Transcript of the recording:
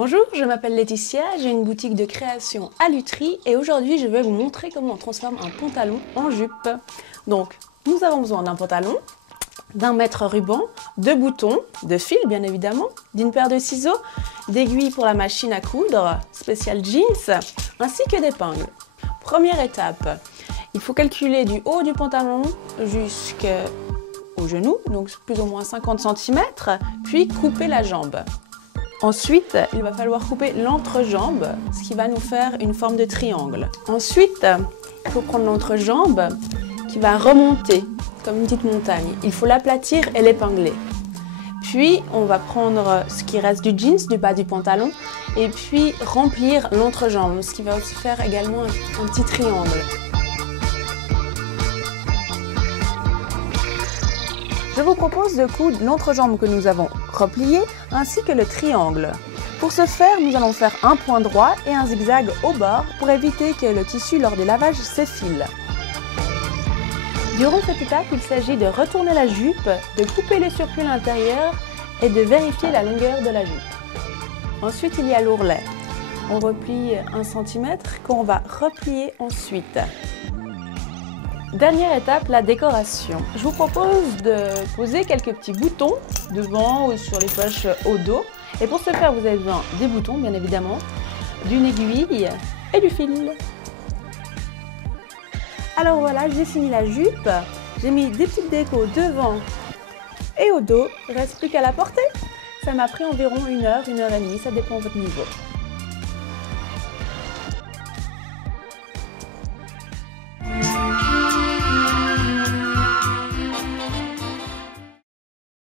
Bonjour, je m'appelle Laetitia, j'ai une boutique de création à Lutry et aujourd'hui je vais vous montrer comment on transforme un pantalon en jupe. Donc, nous avons besoin d'un pantalon, d'un mètre ruban, de boutons, de fil bien évidemment, d'une paire de ciseaux, d'aiguilles pour la machine à coudre, spécial jeans, ainsi que d'épingles. Première étape, il faut calculer du haut du pantalon jusqu'au genou, donc plus ou moins 50 cm, puis couper la jambe. Ensuite, il va falloir couper l'entrejambe, ce qui va nous faire une forme de triangle. Ensuite, il faut prendre l'entrejambe qui va remonter comme une petite montagne. Il faut l'aplatir et l'épingler. Puis, on va prendre ce qui reste du jeans, du bas du pantalon, et puis remplir l'entrejambe, ce qui va aussi faire également un petit triangle. Je vous propose de coudre l'entrejambe que nous avons repliée ainsi que le triangle. Pour ce faire, nous allons faire un point droit et un zigzag au bord pour éviter que le tissu lors du lavage s'effile. Durant cette étape, il s'agit de retourner la jupe, de couper les surplus à l'intérieur et de vérifier la longueur de la jupe. Ensuite, il y a l'ourlet. On replie 1 cm qu'on va replier ensuite. Dernière étape, la décoration. Je vous propose de poser quelques petits boutons devant ou sur les poches au dos. Et pour ce faire, vous avez besoin des boutons, bien évidemment, d'une aiguille et du fil. Alors voilà, j'ai fini la jupe. J'ai mis des petites décos devant et au dos. Il ne reste plus qu'à la porter. Ça m'a pris environ 1 heure, 1 heure et demie, ça dépend de votre niveau.